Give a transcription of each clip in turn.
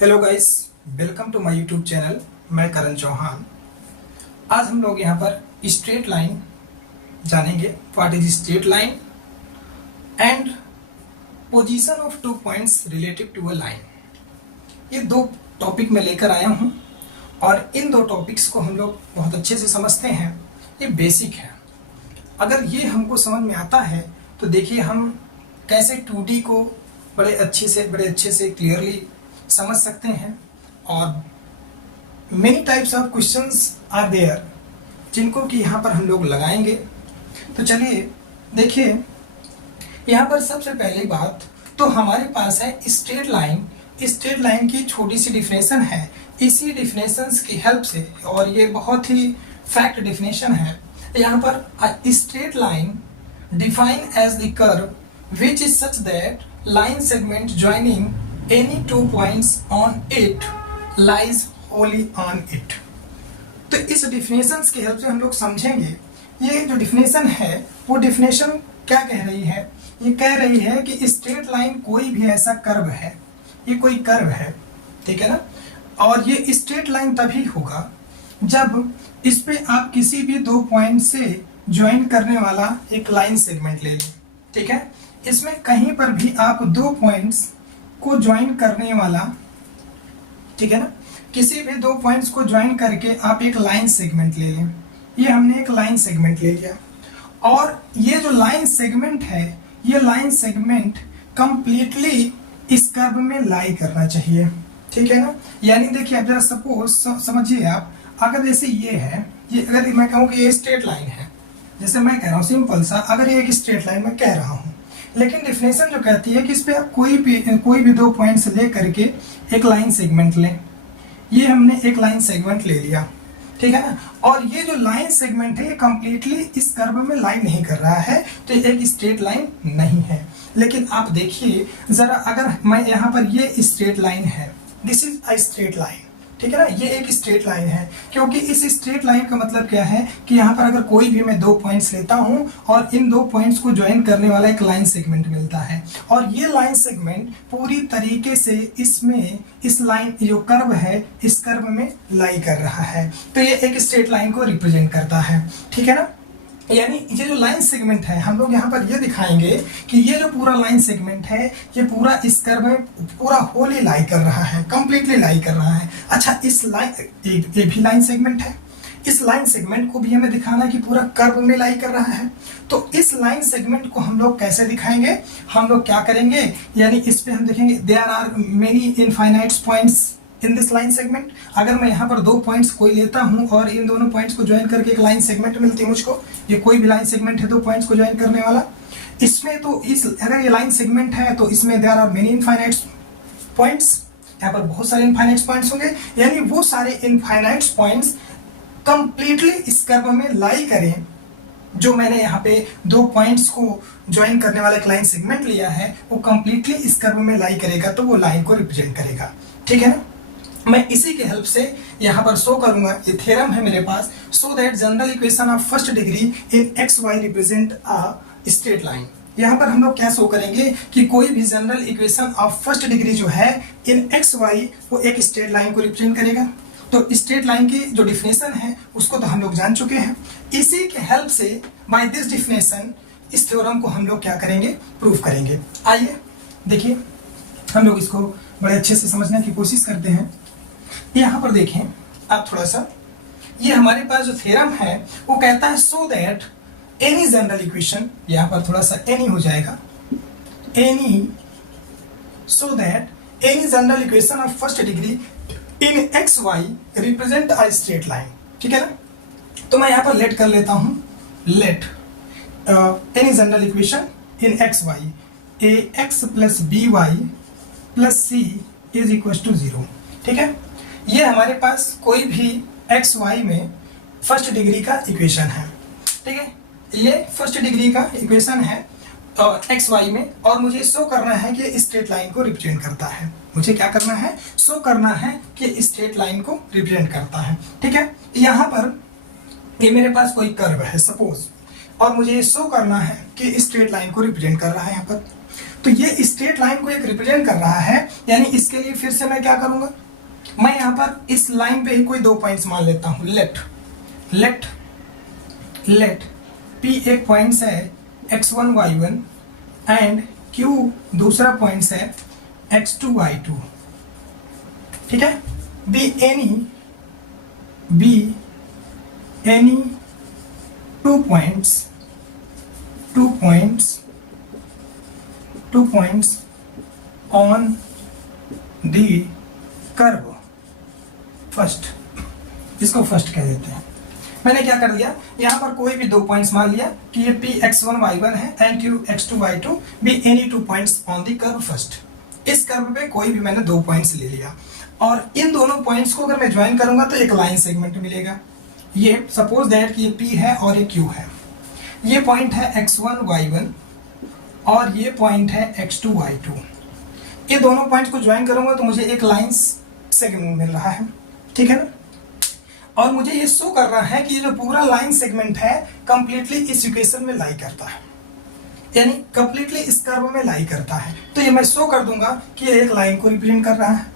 Hello guys, welcome to my YouTube channel. मैं करण चौहान। आज हम लोग यहाँ पर स्ट्रेट लाइन जानेंगे। What is straight line and position of 2 points relative to a line. ये दो टॉपिक मैं लेकर आया हूँ और इन दो टॉपिक्स को हम लोग बहुत अच्छे से समझते हैं। ये बेसिक है। अगर ये हमको समझ में आता है तो देखिए हम कैसे 2D को बड़े अच्छे से क्लियरली समझ सकते हैं। और many types of questions are there जिनको कि यहाँ पर हम लोग लगाएंगे। तो चलिए देखिए, यहाँ पर सबसे पहली बात तो हमारे पास है स्ट्रेट लाइन। स्ट्रेट लाइन की छोटी सी डिफिनेशन है। इसी डिफिनेशंस की हेल्प से, और ये बहुत ही फैक्ट डिफिनेशन है, यहाँ पर straight line define as the curve which is such that line segment joining any 2 points on it lies wholly on it। तो इस डिफिनेशंस की हेल्प से हम लोग समझेंगे। ये जो डिफिनेशन है वो डिफिनेशन क्या कह रही है? ये कह रही है कि स्ट्रेट लाइन कोई भी ऐसा कर्व है, ये कोई कर्व है, ठीक है ना। और ये स्ट्रेट लाइन तभी होगा जब इस पे आप किसी भी 2 पॉइंट से ज्वाइन करने वाला एक लाइन सेगमेंट ले लें, ठीक है। इसमें कहीं पर भी आप 2 पॉइंट्स को ज्वाइन करने वाला, ठीक है ना, किसी भी 2 पॉइंट्स को ज्वाइन करके आप एक लाइन सेगमेंट ले लें। ये हमने एक लाइन सेगमेंट ले लिया और ये जो लाइन सेगमेंट है, ये लाइन सेगमेंट कंप्लीटली इस कर्व में लाई करना चाहिए, ठीक है ना। यानी देखिए, आप जरा सपोज समझिए, आप अगर जैसे ये है, ये अगर मैं कहूँ कि ये स्ट्रेट लाइन है, जैसे मैं कह रहा हूँ सिंपल सा, अगर ये एक स्ट्रेट लाइन मैं कह रहा हूँ, लेकिन डिफिनेशन जो कहती है कि इस पे आप कोई भी 2 पॉइंट्स ले करके एक लाइन सेगमेंट लें। ये हमने एक लाइन सेगमेंट ले लिया, ठीक है ना। और ये जो लाइन सेगमेंट है ये कंप्लीटली इस कर्व में लाइन नहीं कर रहा है, तो ये एक स्ट्रेट लाइन नहीं है। लेकिन आप देखिए जरा, अगर मैं यहाँ पर ये स्ट्रेट लाइन है, this is a straight line, ठीक है ना, ये एक स्ट्रेट लाइन है। क्योंकि इस स्ट्रेट लाइन का मतलब क्या है कि यहाँ पर अगर कोई भी मैं 2 पॉइंट्स लेता हूँ और इन 2 पॉइंट्स को ज्वाइन करने वाला एक लाइन सेगमेंट मिलता है, और ये लाइन सेगमेंट पूरी तरीके से इसमें इस लाइन जो कर्व है इस कर्व में लाई कर रहा है, तो ये एक स्ट्रेट लाइन को रिप्रेजेंट करता है, ठीक है ना। यानी ये जो लाइन सेगमेंट है, हम लोग यहाँ पर ये दिखाएंगे कि ये जो पूरा लाइन सेगमेंट है ये पूरा इस कर्व में पूरा होली लाई कर रहा है, कंप्लीटली लाई कर रहा है। अच्छा, इस लाइन ये भी लाइन सेगमेंट है, इस लाइन सेगमेंट को भी हमें दिखाना है कि पूरा कर्व में लाई कर रहा है। तो इस लाइन सेगमेंट को हम लोग कैसे दिखाएंगे? हम लोग क्या करेंगे, यानी इस पे हम देखेंगे there are many infinite points in this line segment. अगर मैं यहाँ पर 2 पॉइंट्स कोई लेता हूँ और इन दोनों पॉइंट्स को ज्वाइन करके एक लाइन सेगमेंट मिलती है मुझको, ये कोई भी लाइन सेगमेंट है 2 पॉइंट्स को ज्वाइन करने वाला, इसमें तो इस अगर ये लाइन सेगमेंट है तो इसमें there are many infinite points, यहाँ पर बहुत सारे इनफाइनाइट पॉइंट्स होंगे। यानी वो सारे इनफाइनाइट पॉइंट्स कंप्लीटली इस कर्व में लाई करें। जो मैंने यहाँ पे 2 पॉइंट्स को ज्वाइन करने वाला एक लाइन सेगमेंट लिया है वो कंप्लीटली इस कर्व में लाई करेगा, तो वो लाइन को रिप्रेजेंट करेगा, ठीक है ना। मैं इसी के हेल्प से यहाँ पर शो करूंगा, ये थ्योरम है मेरे पास, so that general equation of first degree in x Y represent a straight line. यहाँ पर हम लोग क्या शो करेंगे कि कोई भी general equation of first degree जो है इन एक्स वाई वो एक स्ट्रेट लाइन को रिप्रेजेंट करेगा। तो स्ट्रेट लाइन की जो डिफिनेशन है उसको तो हम लोग जान चुके हैं। इसी के हेल्प से बाय दिस डिफिनेशन इस थ्योरम को हम लोग क्या करेंगे, प्रूफ करेंगे। आइए देखिए, हम लोग इसको बड़े अच्छे से समझने की कोशिश करते हैं। यहाँ पर देखें आप थोड़ा सा, ये हमारे पास जो थ्योरम है वो कहता है so that any general equation, यहाँ पर थोड़ा सा एनी हो जाएगा, any, so that any general equation of first degree in x Y represent a straight line, ठीक है ना। तो मैं यहाँ पर लेट कर लेता हूँ, let any general equation in x y a x plus B Y plus c is equal to 0, ठीक है। ये हमारे पास कोई भी एक्स वाई में फर्स्ट डिग्री का इक्वेशन है, ठीक है। ये फर्स्ट डिग्री का इक्वेशन है एक्स वाई में, और मुझे शो करना है कि स्ट्रेट लाइन को रिप्रेजेंट करता है। मुझे क्या करना है, शो करना है कि स्ट्रेट लाइन को रिप्रेजेंट करता है, ठीक है। यहाँ पर ये मेरे पास कोई कर्व है सपोज, और मुझे शो करना है कि स्ट्रेट लाइन को रिप्रेजेंट कर रहा है यहाँ पर। तो ये स्ट्रेट लाइन को एक रिप्रेजेंट कर रहा है, यानी इसके लिए फिर से मैं क्या करूंगा, मैं यहां पर इस लाइन पे ही कोई 2 पॉइंट्स मान लेता हूं। लेट P एक पॉइंट्स है x1 y1 एंड Q दूसरा पॉइंट्स है x2 y2, ठीक है। Be any 2 points on the curve first, इसको फर्स्ट कह देते हैं। मैंने क्या कर दिया, यहां पर कोई भी 2 पॉइंट्स मान लिया कि ये P x1 y1 है and Q x2 y2, be any 2 points on the curve first. इस कर्व पे कोई भी मैंने 2 पॉइंट्स ले लिया और इन दोनों पॉइंट्स को अगर मैं ज्वाइन करूंगा तो एक लाइन सेगमेंट मिलेगा। ये सपोज दैट कि ये P है और ये Q है, ये पॉइंट है x1 y1 और ये पॉइंट है x2 y2। ये दोनों पॉइंट्स को ज्वाइन करूंगा तो मुझे एक लाइन सेगमेंट मिल रहा है, ठीक है ना। और मुझे ये शो कर रहा है कि ये जो पूरा लाइन सेगमेंट है कंप्लीटली इस इक्वेशन में लाई करता है, यानी कंप्लीटली इस कर्व में लाई करता है। तो ये मैं शो कर दूंगा कि ये एक लाइन को रिप्रेजेंट कर रहा है।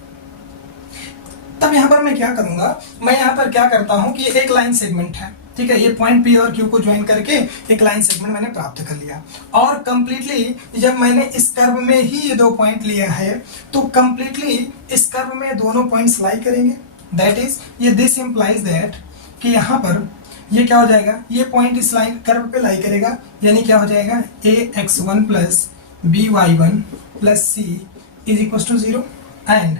तब यहां पर मैं क्या करूंगा, मैं यहां पर क्या करता हूं कि ये एक लाइन सेगमेंट है, ठीक है। ये पॉइंट P और Q को ज्वाइन करके एक लाइन सेगमेंट मैंने प्राप्त कर लिया। और कंप्लीटली जब मैंने इस कर्व में ही ये 2 पॉइंट लिया है तो कंप्लीटली इस कर्व में दोनों पॉइंट्स लाई करेंगे। दैट इज ये दिस इंप्लाइज दैट कि यहाँ पर ये क्या हो जाएगा, ये पॉइंट इस लाइन कर्व पे लाई करेगा, यानी क्या हो जाएगा ax1 plus by1 plus c is equal to 0 and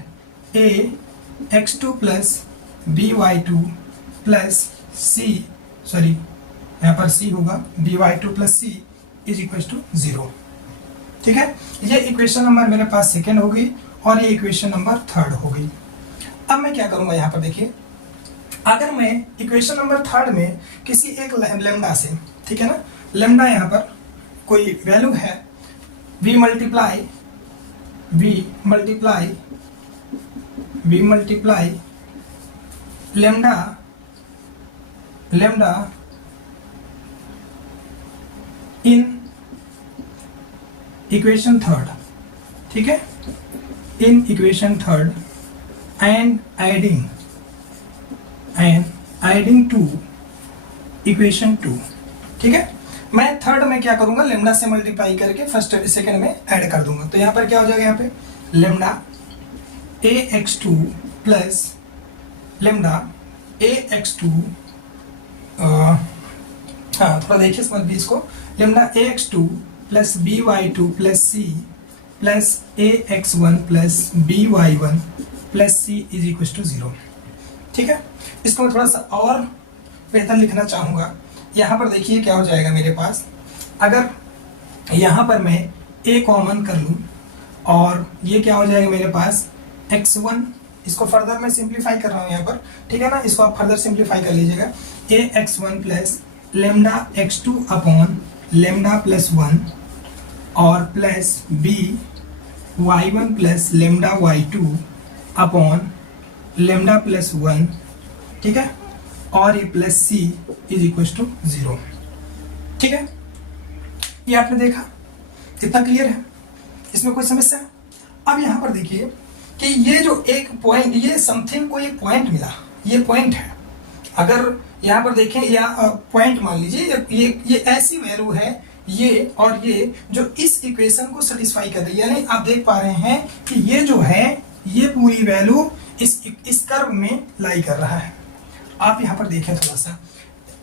ax2 plus by2 plus c, sorry यहाँ पर c होगा by2 plus c is equal to 0, ठीक है। ये इक्वेशन नंबर मेरे पास सेकेंड हो गई और ये इक्वेशन नंबर थर्ड हो गई। अब मैं क्या करूंगा, यहाँ पर देखिए, अगर मैं इक्वेशन नंबर थर्ड में किसी एक लेमडा से, ठीक है ना, लेमडा यहाँ पर कोई वैल्यू है v multiply lambda in equation third, ठीक है, in equation third and adding to equation 2, ठीक है। मैं थर्ड में क्या करूंगा, लेमडा से मल्टीप्लाई करके फर्स्ट सेकंड में ऐड कर दूंगा। तो यहाँ पर क्या हो जाएगा, यहाँ पे lambda ax2 plus lambda ax2, हाँ थोड़ा देखिए समझ भी इसको, lambda ax2 plus by2 plus c plus ax1 plus by1 plus c is equal to 0, ठीक है। इसको मैं थोड़ा सा और बेहतर लिखना चाहूँगा। यहाँ पर देखिए क्या हो जाएगा मेरे पास, अगर यहाँ पर मैं a कॉमन कर लूँ और ये क्या हो जाएगा मेरे पास x1, इसको फर्दर मैं सिंप्लीफाई कर रहा हूँ यहाँ पर, ठीक है ना, इसको आप फर्दर सिंप्लीफाई कर लीजिएगा। ax1 plus lambda x2 upon lambda plus 1 और plus by1 plus lambda y2 upon lambda plus 1, ठीक है, और ये plus c is equal to 0, ठीक है। ये आपने देखा, कितना क्लियर है, इसमें कोई समस्या है। अब यहाँ पर देखिए कि ये जो एक पॉइंट, ये समथिंग को एक पॉइंट मिला, ये पॉइंट है। अगर यहाँ पर देखें या पॉइंट मान लीजिए, ये ऐसी वैल्यू है ये और ये जो इस इक्वेशन को सेटिस्फाई कर रही है, यानी आप देख पा रहे हैं कि ये जो है ये पूरी वैल्यू इस कर्व में लाई कर रहा है। आप यहाँ पर देखें थोड़ा सा,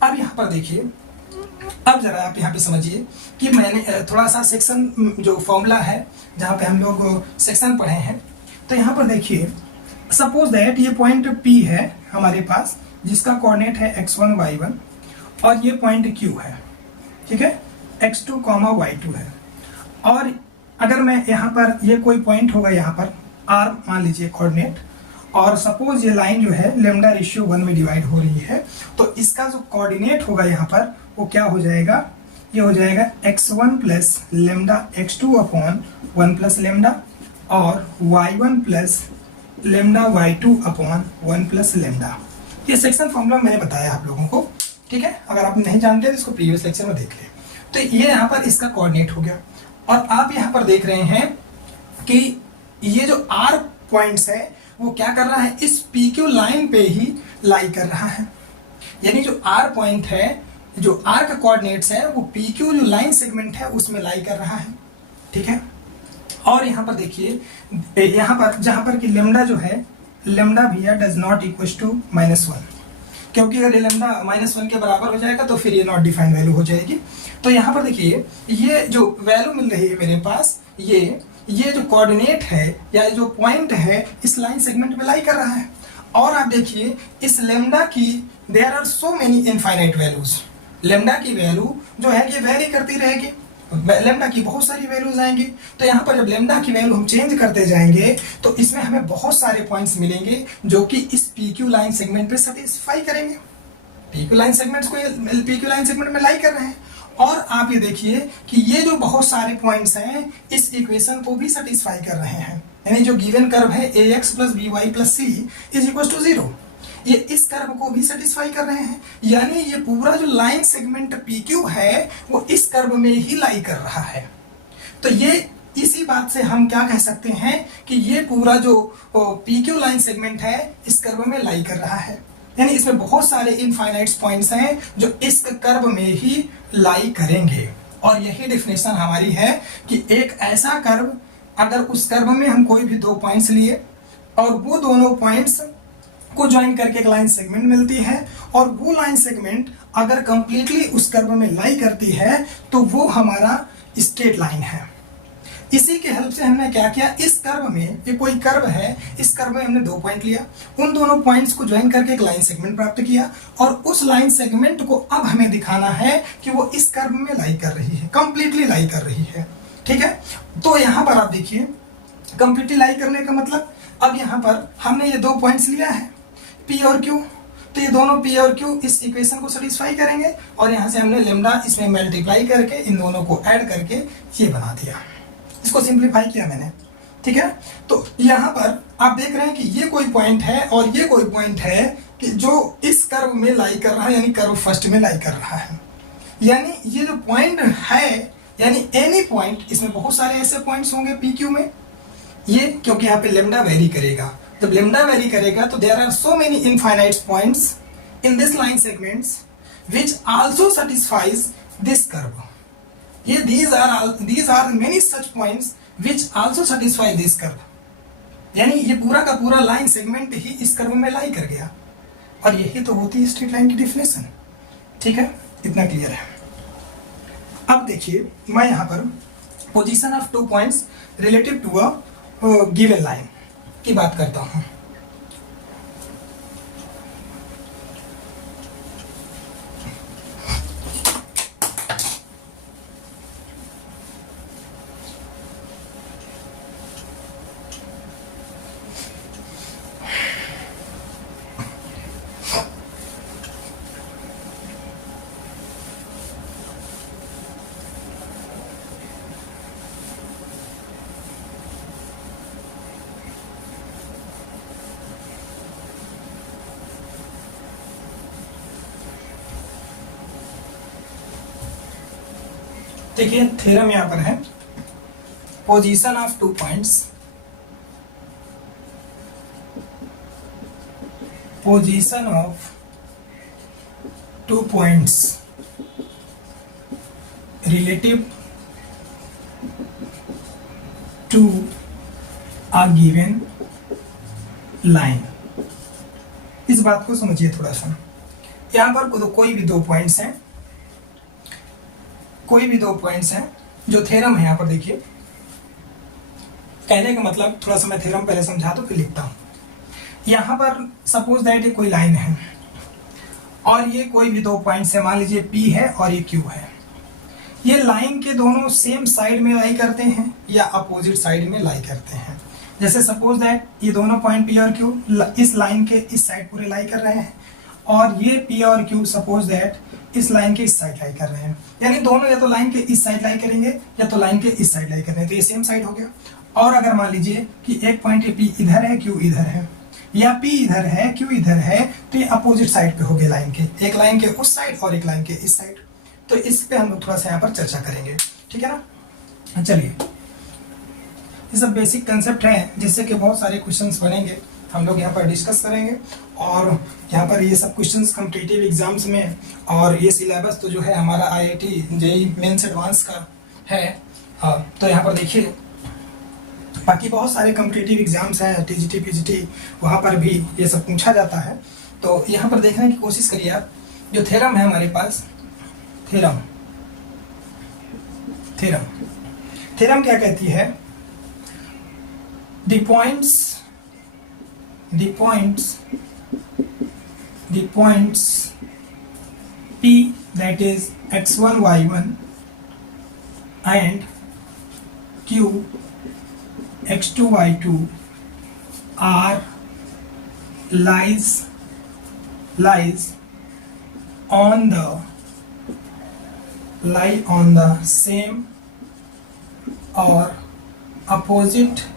अब यहाँ पर देखिए, अब जरा आप यहाँ पे समझिए कि मैंने थोड़ा सा सेक्शन जो फॉर्मूला है जहाँ पे हम लोग सेक्शन पढ़े हैं, तो यहाँ पर देखिए सपोज दैट ये पॉइंट P है हमारे पास जिसका कोऑर्डिनेट है x1 y1 और ये पॉइंट Q है, ठीक है, x2 y2 है। और अगर मैं यहाँ पर ये कोई पॉइंट होगा यहाँ पर R मान लीजिए कोऑर्डिनेट, और सपोज ये लाइन जो है लेमडा रेशियो 1 में डिवाइड हो रही है, तो इसका जो कोऑर्डिनेट होगा यहाँ पर वो क्या हो जाएगा, ये हो जाएगा x1 plus lambda x2 upon 1 plus lambda और y1 plus lambda y2 upon 1 plus lambda. ये सेक्शन फॉर्मूला मैंने बताया आप लोगों को, ठीक है। अगर आप नहीं जानते तो इसको प्रीवियस लेक्चर में देख लें। तो ये यहाँ पर इसका कोऑर्डिनेट हो गया और आप यहाँ पर देख रहे हैं कि ये जो आर पॉइंट्स है वो क्या कर रहा है, इस पी क्यू लाइन पे ही लाई कर रहा है। यानी जो आर पॉइंट है, जो आर का कोऑर्डिनेट्स है वो पी क्यू जो लाइन सेगमेंट है उसमें लाई कर रहा है। ठीक है, और यहाँ पर देखिए, यहाँ पर जहां पर कि लेमडा जो है, लेमडा भैया डज नॉट इक्वल टू -1, क्योंकि अगर ये लेमडा -1 के बराबर हो जाएगा तो फिर ये नॉट डिफाइंड वैल्यू हो जाएगी। तो यहाँ पर देखिए, ये जो वैल्यू मिल रही है मेरे पास, ये जो कोऑर्डिनेट है या जो पॉइंट है इस लाइन सेगमेंट में लाई कर रहा है। और आप देखिए इस लेमडा की there are so many infinite values. Lambda की वैल्यू जो है कि वेरी करती रहेगी, लेमडा की बहुत सारी वैल्यूज आएंगी। तो यहाँ पर जब लेमडा की वैल्यू हम चेंज करते जाएंगे तो इसमें हमें बहुत सारे पॉइंट्स मिलेंगे जो कि इस पी क्यू लाइन सेगमेंट पे सेटिस्फाई करेंगे। पी क्यू लाइन सेगमेंट्स को पी क्यू लाइन सेगमेंट में लाई कर रहे हैं। और आप ये देखिए कि ये जो बहुत सारे पॉइंट्स हैं इस इक्वेशन को भी सेटिस्फाई कर रहे हैं। यानी जो गिवन कर्व है ax + by + c = 0, ये इस कर्व को भी सेटिस्फाई कर रहे हैं। यानी ये पूरा जो लाइन सेगमेंट PQ है वो इस कर्व में ही लाई कर रहा है। तो ये इसी बात से हम क्या कह सकते हैं कि ये पूरा जो PQ लाइन सेगमेंट है इस कर्व में लाई कर रहा है। यानी इसमें बहुत सारे इनफाइनाइट पॉइंट्स हैं जो इस कर्व में ही लाई करेंगे। और यही डेफिनेशन हमारी है कि एक ऐसा कर्व, अगर उस कर्व में हम कोई भी दो पॉइंट्स लिए और वो दोनों पॉइंट्स को ज्वाइन करके एक लाइन सेगमेंट मिलती है और वो लाइन सेगमेंट अगर कंप्लीटली उस कर्व में लाई करती है तो वो हमारा स्ट्रेट लाइन है। इसी के हेल्प से हमने क्या किया, इस कर्व में, ये कोई कर्व है, इस कर्व में हमने दो पॉइंट लिया, उन दोनों पॉइंट्स को ज्वाइन करके एक लाइन सेगमेंट प्राप्त किया और उस लाइन सेगमेंट को अब हमें दिखाना है कि वो इस कर्व में लाई कर रही है, कंप्लीटली लाई कर रही है। ठीक है, तो यहाँ पर आप देखिए कंप्लीटली लाई करने का मतलब, अब यहाँ पर हमने ये दो पॉइंट्स लिया है P और Q, तो ये दोनों P और Q इस इक्वेशन को सेटिस्फाई करेंगे और यहाँ से हमने लेमडा इसमें मल्टीप्लाई करके इन दोनों को ऐड करके ये बना दिया, इसको सिंप्लीफाई किया मैंने। ठीक है, तो यहाँ पर आप देख रहे हैं कि ये कोई पॉइंट है और ये कोई पॉइंट है कि जो इस कर्व में लाई कर रहा है, यानी कर्व फर्स्ट में लाई कर रहा है। यानी ये जो पॉइंट है, यानी एनी पॉइंट, इसमें बहुत सारे ऐसे पॉइंट्स होंगे PQ में, ये क्योंकि यहाँ पे लेमडा वेरी करेगा। जब लेमडा वेरी करेगा तो there are so many infinite points in this line segments which also satisfies this curve. ये these are many such points which also satisfy this curve। यानी ये पूरा का पूरा लाइन सेगमेंट ही इस कर्व में लाई कर गया और यही तो होती है स्ट्रेट लाइन की डेफिनेशन। ठीक है, इतना क्लियर है। अब देखिए मैं यहाँ पर position of 2 points relative to a given line की बात करता हूँ। देखिए थ्योरम यहाँ पर है, position of 2 points, position of 2 points relative to a given line. इस बात को समझिए थोड़ा सा। यहाँ पर कोई भी दो पॉइंट्स हैं, कोई भी दो पॉइंट्स हैं, जो थ्योरम है यहाँ पर देखिए, कहने का मतलब थोड़ा सा मैं थ्योरम पहले समझा तो फिर लिखता हूँ। यहाँ पर सपोज दैट ये कोई लाइन है और ये कोई भी दो पॉइंट्स है, मान लीजिए P है और ये Q है। ये लाइन के दोनों सेम साइड में लाई करते हैं या अपोजिट साइड में लाई करते हैं। जैसे सपोज दैट ये दोनों पॉइंट P और Q इस लाइन के इस साइड पूरे लाई कर रहे हैं और ये P और Q सपोज दैट इस लाइन के इस साइड लाई कर रहे हैं। यानी दोनों या तो लाइन के इस साइड लाई करेंगे या तो लाइन के इस साइड लाई कर रहे हैं, तो ये सेम साइड हो गया। और अगर मान लीजिए कि एक पॉइंट P इधर है, Q इधर है, या P इधर है, Q इधर है, तो ये अपोजिट साइड पे हो गए लाइन के, एक लाइन के उस साइड और एक लाइन के इस साइड। तो इस पे हम लोग थोड़ा सा यहाँ पर चर्चा करेंगे। ठीक है ना, चलिए ये सब बेसिक कंसेप्ट हैं जिससे कि बहुत सारे क्वेश्चंस बनेंगे, हम लोग यहाँ पर डिस्कस करेंगे। और यहाँ पर ये सब क्वेश्चंस कॉम्पिटिटिव एग्जाम्स में, और ये सिलेबस तो जो है हमारा IIT JEE मेंस एडवांस का है। तो यहाँ पर देखिए, बाकी बहुत सारे कॉम्पिटिटिव एग्जाम्स हैं, TGT PGT, वहाँ पर भी ये सब पूछा जाता है। तो यहाँ पर देखने की कोशिश करिए आप। जो थ्योरम है हमारे पास, थ्योरम क्या कहती है? the points P, that is x1 y1, and Q x2 y2 are lies on the same or opposite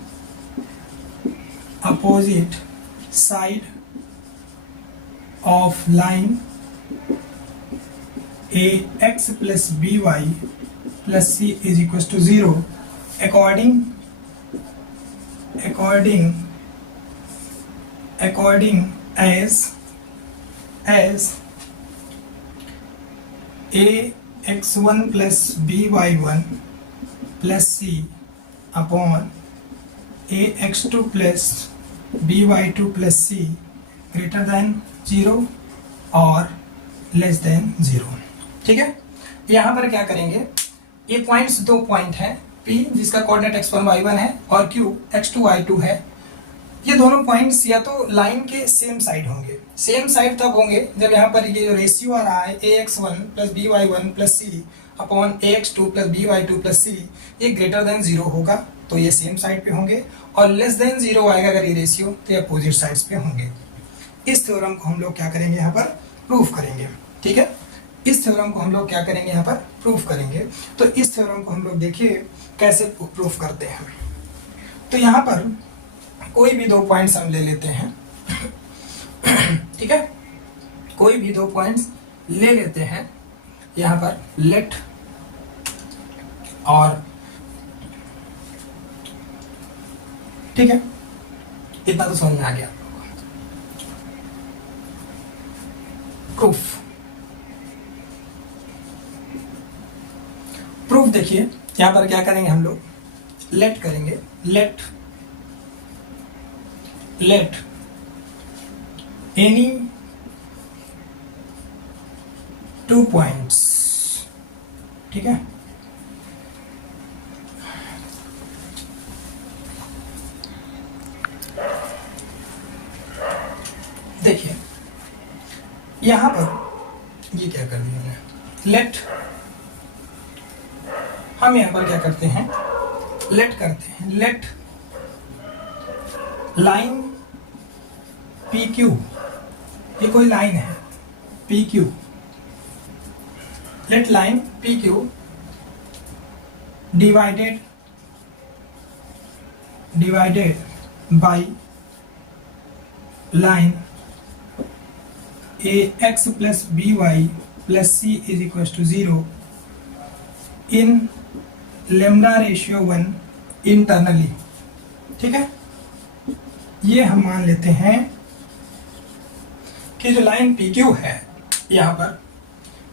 side of line ax plus by plus c is equals to 0 according as ax1 plus by1 plus c upon ax2 plus by2 plus c greater than 0 और less than 0। ठीक है, यहाँ पर क्या करेंगे, ये points, दो point है P जिसका कोऑर्डिनेट x1 y1 है और Q x2 y2 है। ये दोनों पॉइंट्स या तो लाइन के सेम साइड होंगे। सेम साइड तब होंगे जब यहाँ पर ये जो रेशियो आ रहा है ax1 plus by1 plus c upon ax2 plus by2 plus c, ये ग्रेटर देन 0 होगा तो ये सेम साइड पे होंगे, और लेस देन 0 आएगा अगर ये रेशियो तो ये अपोजिट साइड्स पे होंगे। इस थ्योरम को हम लोग क्या करेंगे, यहाँ पर प्रूफ करेंगे। ठीक है, इस थ्योरम को हम लोग क्या करेंगे, यहाँ पर प्रूफ करेंगे। तो इस थ्योरम को हम लोग देखिए कैसे प्रूफ करते हैं। तो यहाँ पर कोई भी दो पॉइंट्स हम ले लेते हैं। ठीक है, कोई भी दो पॉइंट्स ले लेते हैं, यहाँ पर लेट और, ठीक है, इतना तो समझ में आ गया। प्रूफ देखिए, यहां पर क्या करेंगे हम लोग, लेट करेंगे, लेट एनी टू पॉइंट्स। ठीक है, देखिए यहां पर ये क्या कर दिया मैंने, लेट, हम यहां पर क्या करते हैं, लेट करते हैं, लेट लाइन PQ, ये कोई लाइन है PQ, let line PQ divided by line ax plus by plus c is equals to 0 in lambda ratio 1 internally। ठीक है, ये हम मान लेते हैं कि जो लाइन PQ है, यहाँ पर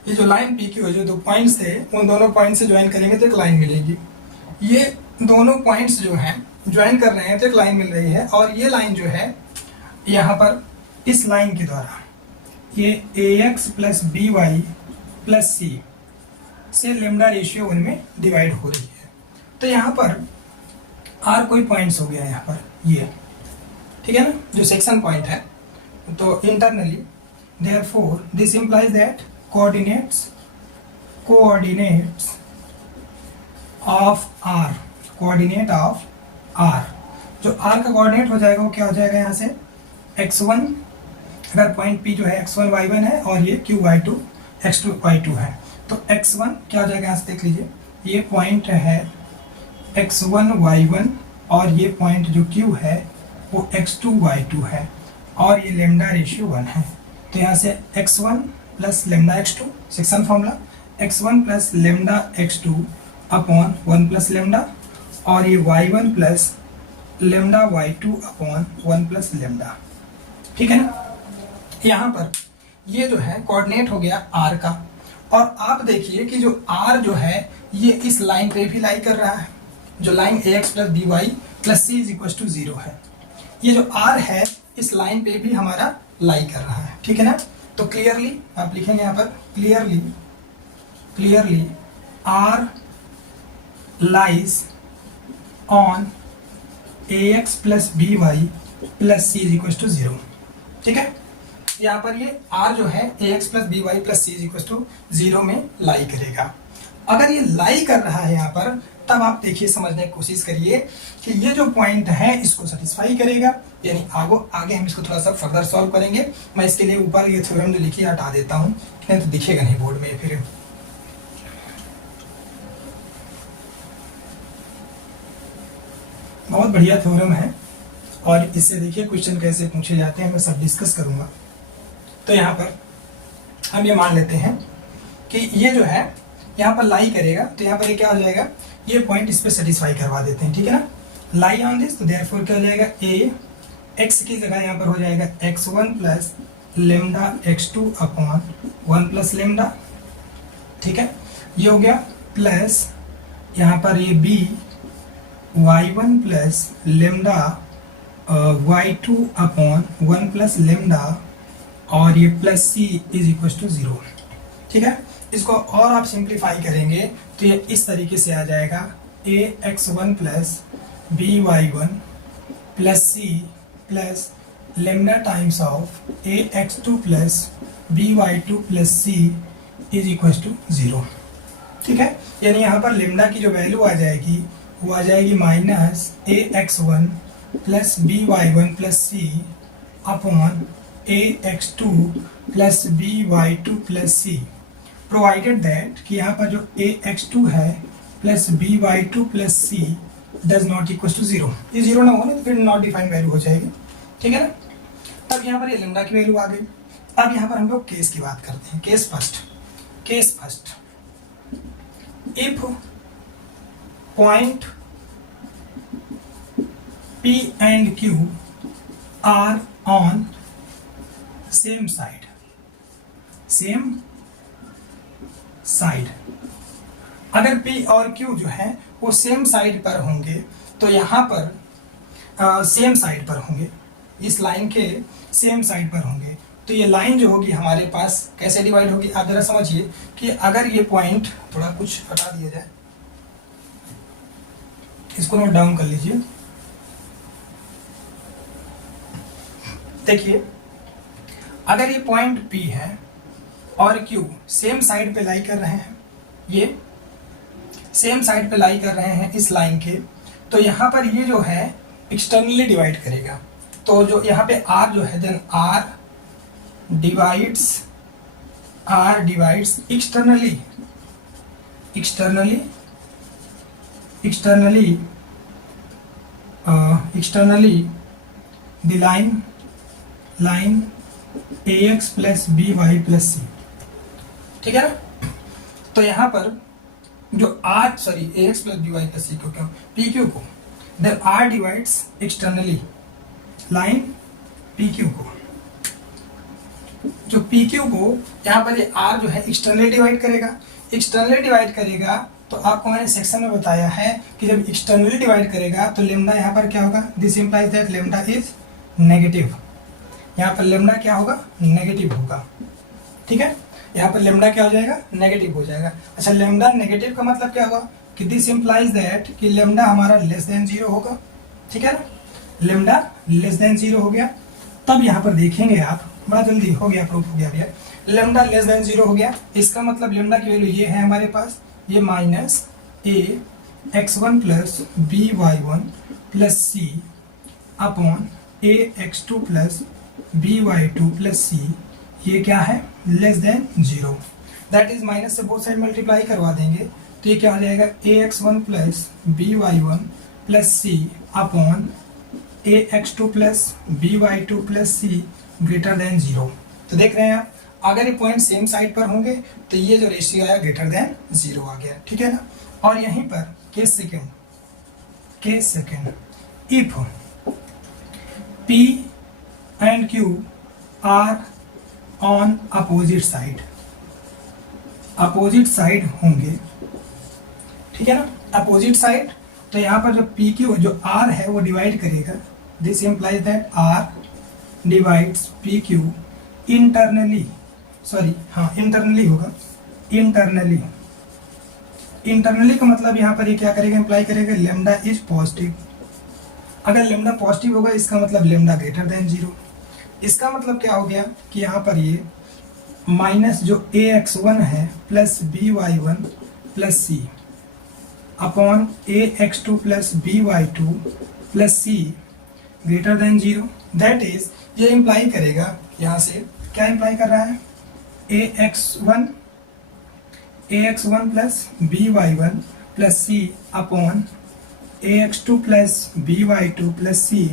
ये जो लाइन PQ है, जो दो पॉइंट्स थे उन दोनों पॉइंट से ज्वाइन करेंगे तो एक लाइन मिलेगी। ये दोनों पॉइंट्स जो हैं ज्वाइन कर रहे हैं तो एक लाइन मिल रही है, और ये लाइन जो है यहाँ पर इस लाइन के द्वारा ये ax plus by plus c से लेमडा रेशियो 1 में डिवाइड हो रही है। तो यहाँ पर r कोई पॉइंट्स हो गया यहाँ पर ये, ठीक है ना, जो सेक्शन पॉइंट है। तो internally therefore this implies that coordinates of r, coordinate of r, जो r का कोऑर्डिनेट हो जाएगा वो क्या हो जाएगा, यहाँ से x1, अगर पॉइंट P जो है x1 y1 है और ये Q y2 x2 y2 है, तो x1 क्या हो जाएगा, यहाँ से देख लीजिए, ये पॉइंट है x1 y1 और ये पॉइंट जो Q है वो x2 y2 है, और ये लेमडा रेशियो 1 है। तो यहाँ से x1 plus lambda x2, section formula x1 plus lambda x2 upon 1 plus lambda, और ये y1 plus lambda y2 upon 1 plus lambda. ठीक है ना। यहाँ पर ये जो है कोऑर्डिनेट हो गया r का, और आप देखिए कि जो r जो है ये इस लाइन पे भी लाई कर रहा है, जो line ax plus B Y plus c is equal to 0 है। ये जो r है इस लाइन पे भी हमारा लाई कर रहा है। ठीक है ना। तो क्लियरली आप लिखेंगे यहाँ पर clearly r lies on ax plus B Y plus c is equal to 0। ठीक है। यहाँ पर ये r जो है ax plus B Y plus c is equal to 0 में लाई करेगा। अगर ये लाई कर रहा है यहाँ पर, तब आप देखिए, समझने की कोशिश करिए कि ये जो पॉइंट है इसको सेटिस्फाई करेगा, यानी आगे हम इसको थोड़ा सा फर्दर सॉल्व करेंगे। मैं इसके लिए ऊपर ये थ्योरम जो लिखी हटा देता हूँ, नहीं तो दिखेगा नहीं बोर्ड में फिर। बहुत बढ़िया थ्योरम है, और इससे देखिए क्वेश्चन कैसे पूछे जाते हैं मैं सब डिस्कस करूंगा। तो यहाँ पर हम ये मान लेते हैं कि ये जो है यहाँ पर लाई करेगा, तो यहाँ पर ये क्या हो जाएगा, ये पॉइंट इस पे सेटिस्फाई करवा देते हैं। ठीक है ना। लाई ऑन दिस, तो देयरफॉर क्या हो जाएगा, ए एक्स की जगह यहाँ पर हो जाएगा x1 plus lambda x2 upon 1 plus lambda. ठीक है, ये हो गया, प्लस यहाँ पर ये b y1 plus lambda y2 upon 1 plus lambda, और ये plus c is equal to 0। ठीक है। इसको और आप सिंप्लीफाई करेंगे तो ये इस तरीके से आ जाएगा, ax1 plus by1 plus c plus lambda times of ax2 plus by2 plus c is equal to 0। ठीक है। यानी यहाँ पर लेमडा की जो वैल्यू आ जाएगी वो आ जाएगी minus ax1 plus by1 plus c upon ax2 plus by2 plus c, provided that कि यहाँ पर जो ax2 है plus by2 plus c does not equal to 0। ये 0 ना हो तो फिर नॉट डिफाइंड वैल्यू हो जाएगी। ठीक है ना। तब यहाँ पर ये लेमडा की वैल्यू आ गई। अब यहाँ पर हम लोग केस की बात करते हैं। Case first, if point P and Q are on same side, अगर P और Q जो है वो सेम साइड पर होंगे, तो यहाँ पर सेम साइड पर होंगे, इस लाइन के सेम साइड पर होंगे, तो ये लाइन जो होगी हमारे पास कैसे डिवाइड होगी, आप जरा समझिए कि अगर ये पॉइंट, थोड़ा कुछ हटा दिया जाए, इसको नोट डाउन कर लीजिए। देखिए, अगर ये पॉइंट P है और Q सेम साइड पे लाई कर रहे हैं, ये सेम साइड पे लाई कर रहे हैं इस लाइन के, तो यहाँ पर ये जो है एक्सटर्नली डिवाइड करेगा। तो जो यहाँ पे R जो है, then R divides externally the line ax plus B Y plus C. ठीक है ना। तो यहाँ पर जो ax plus B Y plus C को, क्यों PQ को, then R divides externally line PQ को, जो PQ को यहाँ पर ये R जो है एक्सटर्नली डिवाइड करेगा। तो आपको मैंने सेक्शन में बताया है कि जब एक्सटर्नली डिवाइड करेगा तो लेमडा यहाँ पर क्या होगा, this implies that lambda is negative. यहाँ पर लेमडा क्या होगा, नेगेटिव होगा। ठीक है। यहाँ पर लेमडा क्या हो जाएगा, नेगेटिव हो जाएगा। अच्छा, लेमडा नेगेटिव का मतलब क्या होगा कि दिस इंप्लाइज दैट कि लेमडा हमारा लेस देन 0 होगा। ठीक है ना। लेमडा लेस देन 0 हो गया। तब यहाँ पर देखेंगे आप, बड़ा जल्दी हो गया, प्रूफ हो गया भैया। लेमडा लेस देन 0 हो गया, इसका मतलब लेमडा की वैल्यू ये है हमारे पास, ये minus ax1 plus by1 plus c upon ax2 plus by2 plus c, ये क्या है, less than 0। That is minus से बोथ साइड मल्टीप्लाई करवा देंगे, तो ये क्या हो जाएगा, ax1 plus by1 plus c upon ax2 plus by2 plus c greater than 0। तो देख रहे हैं आप, अगर ये पॉइंट सेम साइड पर होंगे तो ये जो रेशियो आया ग्रेटर देन 0 आ गया। ठीक है ना। और यहीं पर केस सेकेंड, के second if P and Q are on opposite side, opposite side होंगे, ठीक है ना, अपोजिट साइड। तो यहाँ पर जो पी क्यू जो आर है वो डिवाइड करेगा, this implies that R divides P Q internally, sorry हाँ इंटरनली होगा, इंटरनली, इंटरनली का मतलब यहाँ पर ये क्या करेगा, इम्प्लाई करेगा लेमडा इज पॉजिटिव। अगर लेमडा पॉजिटिव होगा इसका मतलब लेमडा ग्रेटर देन 0। इसका मतलब क्या हो गया कि यहाँ पर ये माइनस जो ax1 है plus by1 plus C upon ax2 plus by2 plus C greater than 0। That is ये इम्प्लाई करेगा, यहाँ से क्या इम्प्लाई कर रहा है, ax1 plus by1 plus C upon ax2 plus by2 plus C,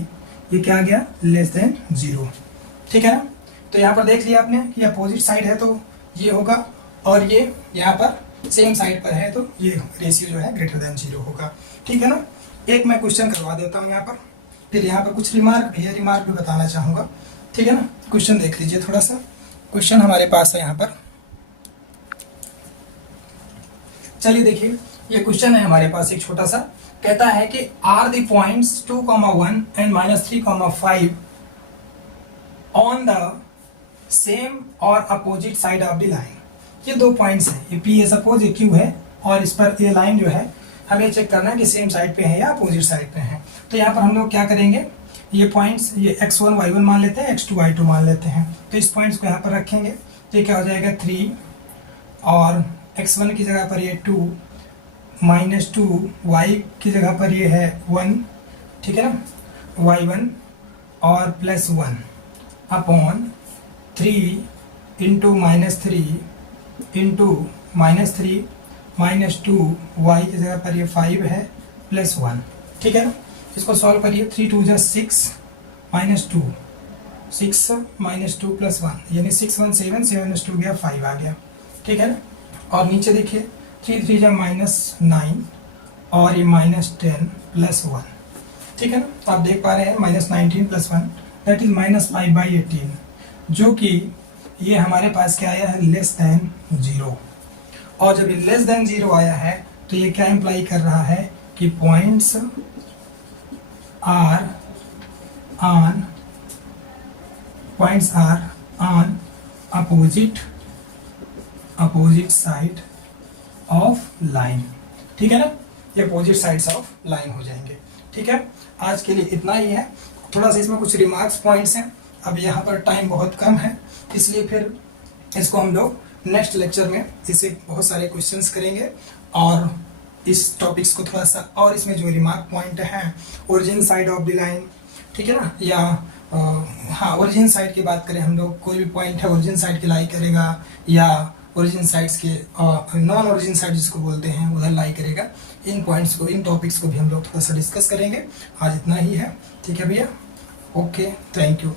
ये क्या आ गया, लेस देन 0, ठीक है ना। तो यहाँ पर देख लिया आपने कि अपोजिट साइड है तो ये होगा, और ये यहाँ पर सेम साइड पर है तो ये रेशियो जो है ग्रेटर देन 0 होगा, ठीक है ना। एक मैं क्वेश्चन करवा देता हूँ यहाँ पर, फिर यहाँ पर कुछ रिमार्क भी है, रिमार्क भी बताना चाहूँगा, ठीक है ना। क्वेश्चन देख लीजिए थोड़ा सा, क्वेश्चन हमारे पास है यहाँ पर, चलिए देखिए ये क्वेश्चन है हमारे पास एक छोटा सा, कहता है कि are the points 2,1 and -3,5 on the same और opposite side of the line. ये दो पॉइंट्स हैं, ये पी है सपोज, ये क्यू है, और इस पर ये लाइन जो है हमें चेक करना है कि सेम साइड पे है या अपोजिट साइड पे है। तो यहाँ पर हम लोग क्या करेंगे, ये पॉइंट्स ये x1 y1 मान लेते हैं, x2 y2 मान लेते हैं। तो इस पॉइंट्स को यहाँ पर रखेंगे तो ये क्या हो जाएगा 3, और x1 की जगह पर ये 2, -2, y की जगह पर ये है 1, ठीक है ना, y1 और plus 1 upon 3 into -3 into -3 -2, y की जगह पर ये 5 है प्लस 1, ठीक है ना। इसको सॉल्व करिए, 3 2 6 -2, 6 -2 प्लस 1 यानी 6 1 7, 7 2 गया 5 आ गया, ठीक है ना। और नीचे देखिए 3 3 -9 और ये -10 प्लस 1, ठीक है ना। तो आप देख पा रहे हैं -19 प्लस 1 दैट इज -5/18, जो कि ये हमारे पास क्या आया है, लेस देन 0। और जब ये लेस देन 0 आया है तो ये क्या इम्प्लाई कर रहा है कि points are on opposite side of line, ठीक है ना, ये अपोजिट साइड्स ऑफ लाइन हो जाएंगे, ठीक है। आज के लिए इतना ही है, थोड़ा सा इसमें कुछ रिमार्क्स पॉइंट्स हैं, अब यहाँ पर टाइम बहुत कम है, इसलिए फिर इसको हम लोग नेक्स्ट लेक्चर में इसे बहुत सारे क्वेश्चंस करेंगे, और इस टॉपिक्स को थोड़ा सा, और इसमें जो रिमार्क पॉइंट हैं origin side of the line, ठीक है ना, या हाँ ओरिजिन साइड की बात करें हम लोग, कोई भी पॉइंट है ओरिजिन साइड की लाई करेगा या ओरिजिन साइड्स के नॉन ओरिजिन साइड जिसको बोलते हैं उधर लाई करेगा। इन पॉइंट्स को, इन टॉपिक्स को भी हम लोग थोड़ा सा डिस्कस करेंगे। आज इतना ही है, ठीक है भैया, ओके, थैंक यू।